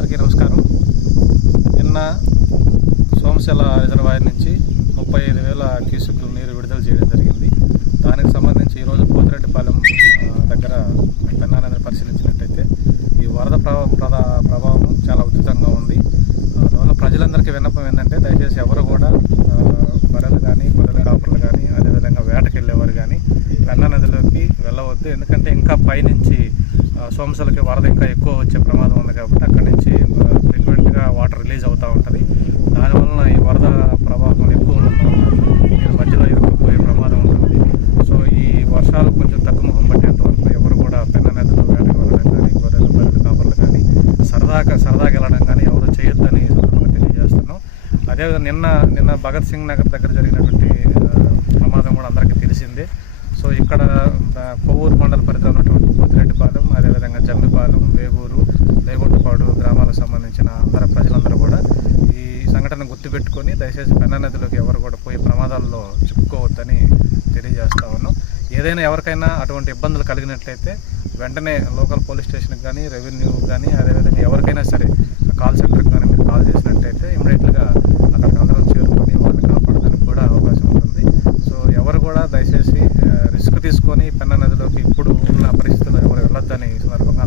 అందరికీ నమస్కారం. నిన్న సోమశల రిజర్వాయర్ నుంచి ముప్పై ఐదు వేల క్యూసెక్లు నీరు విడుదల చేయడం జరిగింది. దానికి సంబంధించి ఈరోజు పోతిరెడ్డిపాలెం దగ్గర పెన్నా నదిని పరిశీలించినట్టయితే ఈ వరద ప్రభావం ప్రదా ప్రభావం చాలా ఉధృతంగా ఉంది. అందువల్ల ప్రజలందరికీ విన్నపం ఏంటంటే దయచేసి ఎవరు కూడా బర్రెలు కానీ గొర్రెల కాపులు కానీ అదేవిధంగా వేటకెళ్ళేవారు కానీ పెన్నా నదిలోకి వెళ్ళవద్దు. ఎందుకంటే ఇంకా పైనుంచి సోమసలకి వరద ఇంకా ఎక్కువ వచ్చే ప్రమాదం ఉంది కాబట్టి అక్కడి నుంచి ఫ్రీక్వెంట్గా వాటర్ రిలీజ్ అవుతూ ఉంటుంది. దానివలన ఈ వరద ప్రవాహం ఎక్కువ ఉండడం వలన మధ్యలో ఇరుక్కుపోయే ప్రమాదం ఉంటుంది సో ఈ వర్షాలు కొంచెం తగ్గుముఖం పట్టేంత వరకు ఎవరు కూడా పెన్న నదిలో వేటకు వెళ్ళడం కానీ గొర్రెలు బర్రెలు కాపర్లు కానీ సరదాగా సరదాగా వెళ్ళడం కానీ ఎవరు చేయొద్దని సందర్భంగా తెలియజేస్తున్నాం. అదేవిధంగా నిన్న నిన్న భగత్ సింగ్ నగర్ దగ్గర జరిగినటువంటి ప్రమాదం కూడా అందరికీ తెలిసిందే. సో ఇక్కడ కొవ్వూరు మండల పరిధిలో ఉన్నటువంటి పోతిరెడ్డిపాలెం అదేవిధంగా జమ్మిపాలెం వేవూరు లేగుంటపాడు గ్రామాలకు సంబంధించిన అందరు ప్రజలందరూ కూడా ఈ సంఘటన గుర్తుపెట్టుకొని దయచేసి పెన్నా నదిలోకి ఎవరు కూడా పోయి ప్రమాదాల్లో చిక్కుకోవద్దని తెలియజేస్తా ఉన్నాం. ఏదైనా ఎవరికైనా అటువంటి ఇబ్బందులు కలిగినట్లయితే వెంటనే లోకల్ పోలీస్ స్టేషన్కి కానీ రెవెన్యూ కానీ అదేవిధంగా ఎవరికైనా సరే కాల్ సెంటర్కి కానీ మీరు కాల్ చేసి ఇమీడియట్గా అక్కడికి అందరం చేరుకొని వాళ్ళని కాపాడడానికి కూడా అవకాశం ఉంటుంది సో ఎవరు కూడా దయచేసి ఆ, రిస్క్ తీసుకొని పెన్నా నదిలోకి ఇప్పుడు ఉన్న పరిస్థితుల్లో ఎవరు వెళ్ళొద్దని సందర్భంగా సందర్భంగా